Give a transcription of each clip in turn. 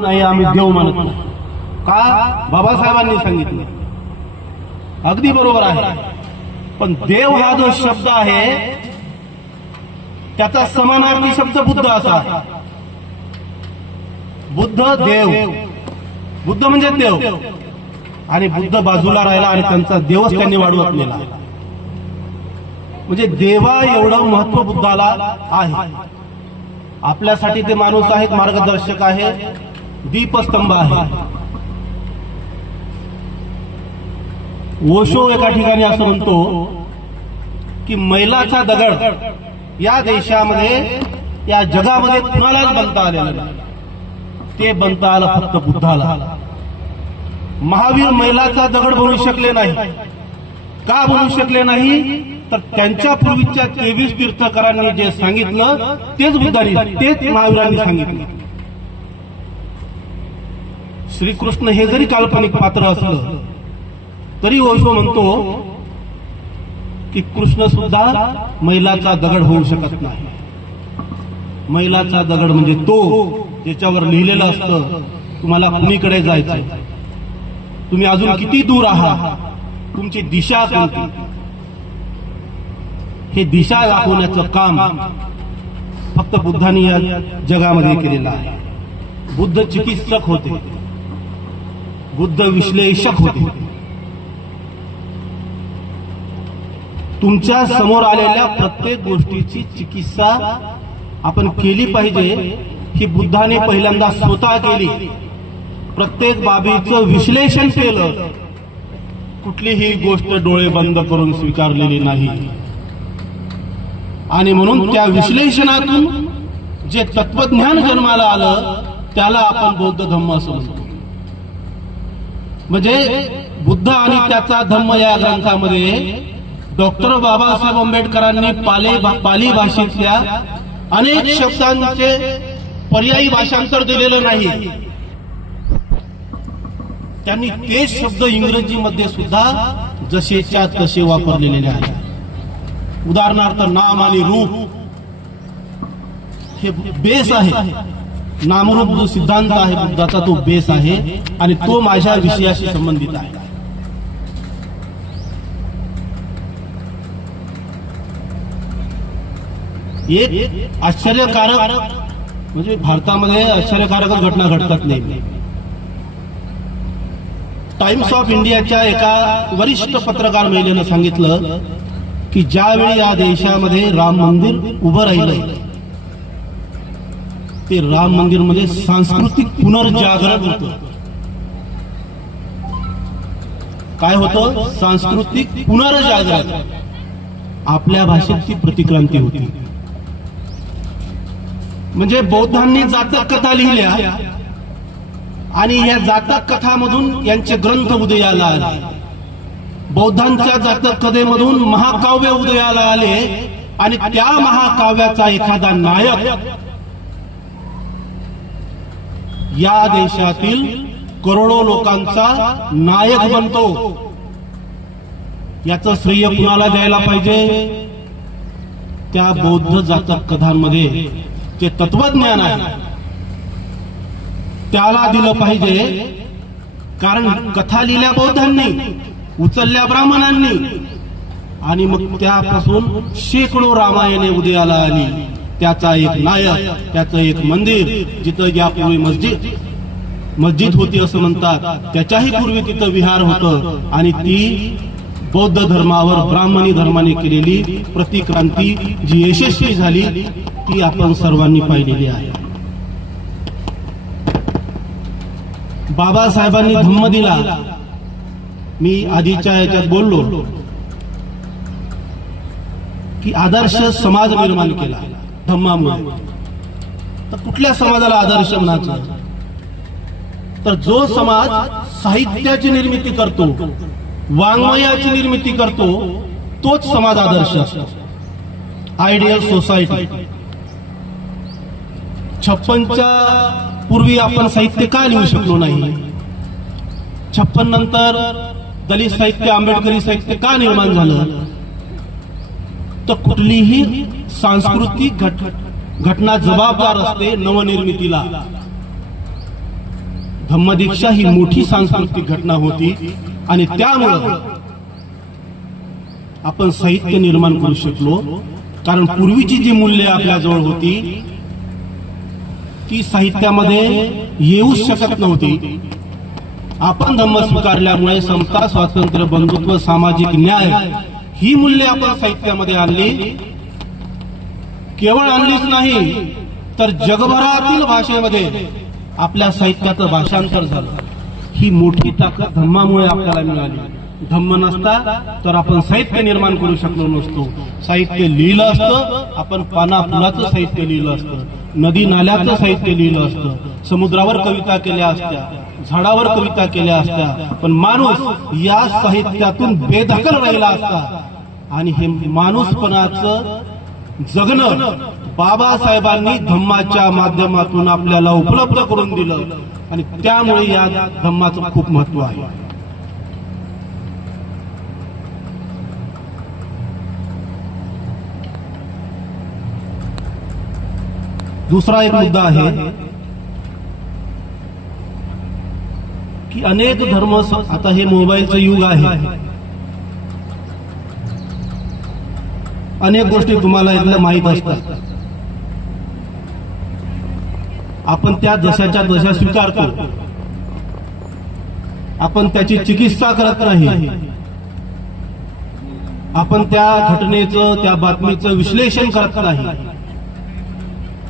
नाही आम्ही देव मानत नाही. का? बाबासाहेबांनी सांगितलं. अगदी बरोबर आहे. पण देव हा जो शब्द आहे त्याचा समानार्थी शब्द बुद्ध असा. बुद्ध देव. बुद्ध म्हणजे देव. आणि बुद्ध बाजूला राहिला आणि त्यांचा देवच त्यांनी वाढवत नेला म्हणजे देवा एवढं महत्त्व बुद्धाला आहे. आपल्यासाठी ते माणूस आहेत मार्गदर्शक आहे दीपस्तंभ आहे. ओशो एका ठिकाणी असं म्हणतो की मैलाचा दगड या देशामध्ये या जगामध्ये कुणालाच बनता आलेलं नाही. ते बनता आलं फक्त बुद्धाला. महावीर मैलाचा दगड बनू शकले नाही. का बनू शकले नाही? तर त्यांच्या पूर्वीच्या तेवीस तीर्थकरांनी जे सांगितलं तेच बुद्धांनी तेच महावीरांनी सांगितलं. श्रीकृष्ण हे जरी काल्पनिक पात्र असलं तरी ओशो म्हणतो की कृष्ण सुद्धा मैलाचा दगड होऊ शकत नाही. मैलाचा दगड म्हणजे तो ज्याच्यावर लिहिलेलं असतं तुम्हाला कुणीकडे जायचं तुम्ही अजून किती दूर आहात? तुमची दिशा कोणती? हे दिशा दाखवण्याचं काम फक्त बुद्धांनी या जगामध्ये केलेलं आहे. बुद्ध चिकित्सक होते. बुद्ध विश्लेषक होते. तुमच्यासमोर आलेल्या प्रत्येक गोष्टीची चिकित्सा आपण केली पाहिजे ही बुद्धाने पहिल्यांदा स्वतः केली. प्रत्येक बाबीचं विश्लेषण केलं. कुठलीही गोष्ट डोळे बंद करून स्वीकारलेली नाही. आणि म्हणून त्या विश्लेषणातून जे तत्वज्ञान जन्माला आलं त्याला आपण बौद्ध धम्म असं म्हणतो. म्हणजे बुद्ध आणि त्याचा धम्म या ग्रंथामध्ये डॉक्टर बाबासाहेब आंबेडकरांनी पाले पाली भाषेतल्या अनेक शब्दांचे पर्यायी भाषांतर दिलेलं नाही. त्यांनी तेच शब्द इंग्रजीमध्ये सुद्धा जसेच्या तसे वापरलेले आहेत उदाहरणार्थ नाम आणि रूप हे बेस आहे. नामरूप जो सिद्धांत आहे बुद्धाचा तो बेस आहे आणि तो माझ्या विषयाशी संबंधित आहे. एक आश्चर्यकारक म्हणजे भारतामध्ये आश्चर्यकारकच घटना घडतात नाही टाइम्स ऑफ इंडियाच्या एका वरिष्ठ पत्रकार महिलेनं सांगितलं की ज्यावेळी या देशामध्ये राम मंदिर उभं राहिलं ते राम मंदिरमध्ये सांस्कृतिक पुनर्जागरण होत. काय होतं? सांस्कृतिक पुनर्जागरण. आपल्या भाषेत ती प्रतिक्रांती होती. म्हणजे बौद्धांनी जातक कथा लिहिल्या आणि या जातक कथामधून यांचे ग्रंथ उदयाला आले. बौद्धांच्या जातक कथेमधून महाकाव्य उदयाला आले आणि त्या महाकाव्याचा एखादा नायक या देशातील करोडो लोकांचा नायक बनतो. याचं श्रेय कुणाला द्यायला पाहिजे? त्या बौद्ध जातक कथांमध्ये जे तत्वज्ञान आहे त्याला दिलं पाहिजे. कारण कथा लिहिल्या बौद्धांनी उचलल्या ब्राह्मणांनी. आणि मग त्यापासून शेकडो रामायणे उदयाला आली. त्याचा एक नायक त्याचं एक मंदिर जिथं यापूर्वी मस्जिद मस्जिद होती असं म्हणतात. त्याच्याही पूर्वी तिथं विहार होतं आणि ती बौद्ध धर्मावर ब्राह्मणी धर्माने केलेली प्रतिक्रांती जी यशस्वी झाली ती आपण सर्वांनी पाहिलेली आहे. बाबासाहेबांनी धम्म दिला. मी आधीच्या याच्यात बोललो की आदर्श समाज निर्माण केला. धम्मामुळे. तर कुठल्या समाजाला आदर्श म्हणायचा? तर जो समाज साहित्याची निर्मिती करतो वाङ्मयाची निर्मिती करतो तोच समाज आदर्श असतो. आयडियल सोसायटी छप्पनच्या पूर्वी आपण साहित्य का लिहू शकलो नाही? छप्पन नंतर दलित साहित्य आंबेडकरी साहित्य का निर्माण झालं? तर कुठलीही सांस्कृतिक घटना जबाबदार असते नवनिर्मितीला. धम्मदीक्षा ही मोठी सांस्कृतिक घटना होती आणि त्यामुळं आपण साहित्य निर्माण करू शकलो. कारण पूर्वीची जी मूल्य आपल्याजवळ होती ती साहित्यामध्ये येऊच शकत नव्हती. आपण धम्म स्वीकारल्यामुळे समता स्वातंत्र्य बंधुत्व सामाजिक न्याय ही मूल्ये आपण साहित्यामध्ये आणली. केवळ आणलीच नाही तर जगभरातील भाषेमध्ये आपल्या साहित्याचं भाषांतर झालं. ही मोठी ताकद धम्मामुळे आपल्याला मिळाली. धम्म नसता तर आपण साहित्य निर्माण करू शकलो नसतो. साहित्य लिहिलं असतं आपण पाना फुलाचं साहित्य लिहिलं असतं. नदी नाल्याचं साहित्य लिहिलं असतं समुद्रावर कविता केल्या असत्या झाडावर कविता केल्या असत्या पण माणूस या साहित्यातून बेदखल राहिला असता. आणि हे माणूसपणाचं जगणं बाबासाहेबांनी धम्माच्या माध्यमातून आपल्याला उपलब्ध करून दिलं. आणि त्यामुळे या धम्माचं खूप महत्त्व आहे. दुसरा एक मुद्दा आहे की अनेक धर्म आता हे मोबाईलचं युग आहे. अनेक गोष्टी तुम्हाला इथल्या माहीत असतात. आपण त्या जशाच्या जशा स्वीकारतो. आपण त्याची चिकित्सा करत नाही. आपण त्या घटनेचं त्या बातमीचं विश्लेषण करत नाही.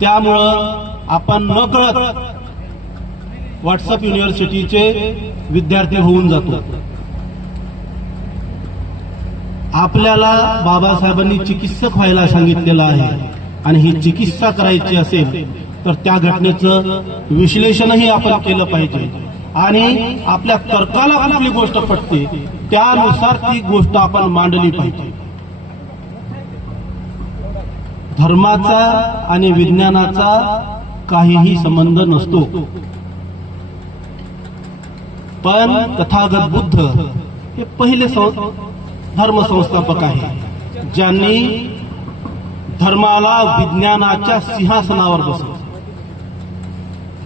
त्यामुळं आपण न कळत व्हॉट्सअप युनिव्हर्सिटीचे विद्यार्थी होऊन जातो. आपल्याला बाबासाहेबांनी चिकित्सक व्हायला सांगितलेलं आहे आणि ही चिकित्सा करायची असेल तर त्या घटनेचं विश्लेषणही आपण केलं पाहिजे. आणि आपल्या तर्काला कुठली गोष्ट पटते त्यानुसार ती गोष्ट आपण मांडली पाहिजे. धर्माचा आणि विज्ञानाचा काहीही संबंध नसतो. पण तथागत बुद्ध हे पहिले सं- धर्म संस्थापक आहे ज्यांनी धर्माला विज्ञानाच्या सिंहासनावर बसवलं.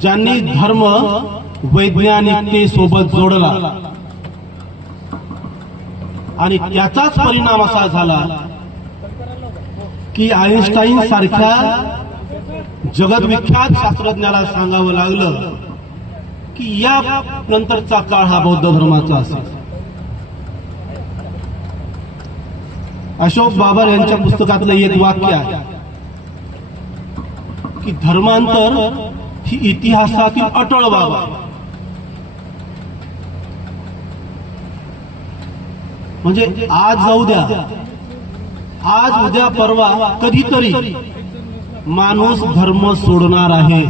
ज्यांनी धर्म वैज्ञानिकतेसोबत जोडला. आणि त्याचाच परिणाम असा झाला की आईन्स्टाईन सारख्या जगदविख्यात शास्त्रज्ञाला सांगावं लागलं की या नंतरचा काळ हा बौद्ध धर्माचा असेल. अशोक बाबर यांच्या पुस्तकातलं एक वाक्य आहे की धर्मांतर ही इतिहासातील अटळ बाब आहे. म्हणजे आज जाऊ द्या आज उद्या परवा कधीतरी माणूस धर्म सोडणार आहे.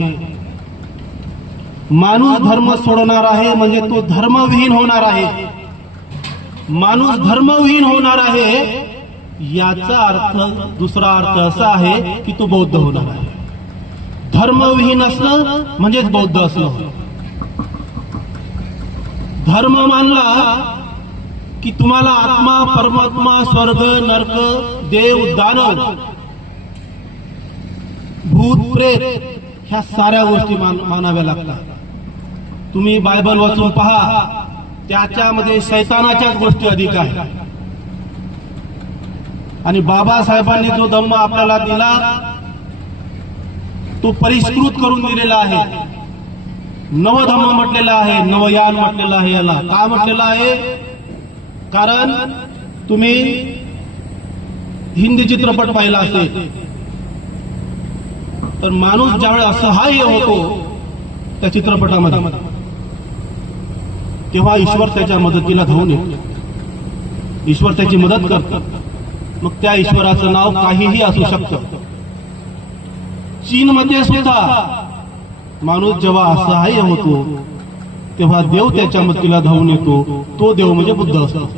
माणूस धर्म सोडणार आहे म्हणजे तो धर्मविहीन होणार आहे. माणूस धर्मविहीन होणार आहे याचा अर्थ दुसरा अर्थ असा आहे की तो बौद्ध होणार आहे. धर्मविहीन असणं म्हणजेच बौद्ध असणं. धर्म मानला की तुम्हाला आत्मा परमात्मा स्वर्ग नरक देव दानव भूत प्रेत ह्या साऱ्या गोष्टी मानाव्या लागतात. तुम्ही बायबल वाचून पहा त्याच्यामध्ये शैतानाच्याच गोष्टी अधिक आहेत. आणि बाबासाहेबांनी जो धम्म आपल्याला दिला तो परिष्कृत करून दिलेला आहे. नवधम्म म्हटलेला आहे नवयान म्हटलेलं आहे याला. का म्हटलेलं आहे? कारण तुम्ही हिंदी चित्रपट पाहिला असेल. तर माणूस ज्यावेळेस असहाय्य होतो त्या चित्रपटामध्ये तेव्हा ईश्वर त्याच्या मदतीला धावून येतो. ईश्वर त्याची मदत करतात मग त्या ईश्वराचं नाव काहीही असू शकतं. चीनमध्ये सुद्धा माणूस जेव्हा असहाय्य होतो तेव्हा देव त्याच्या मदतीला धावून येतो. तो देव म्हणजे बुद्ध असतो.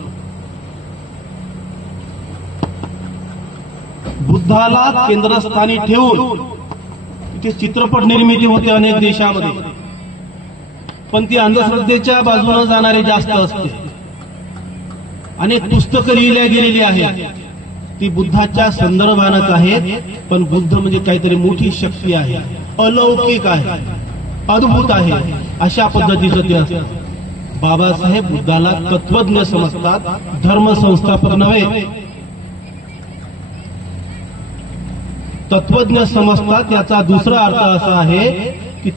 बुद्धाला केंद्रस्थानी ठेवून तिथे चित्रपट निर्मिती होते अनेक देशामध्ये. पण ती अंधश्रद्धेच्या बाजूने जाणारी जास्त असते. अनेक पुस्तकं लिहिल्या गेलेली आहेत. ती बुद्धाच्या संदर्भानच आहेत पण बुद्ध म्हणजे काहीतरी मोठी शक्ती आहे. अलौकिक आहे. अद्भुत आहे. अशा पद्धतीचं ते असतं. बाबासाहेब बुद्धाला तत्वज्ञ समजतात धर्म संस्थापक नव्हे. तत्वज्ञ समजतात याचा दुसरा अर्थ असा आहे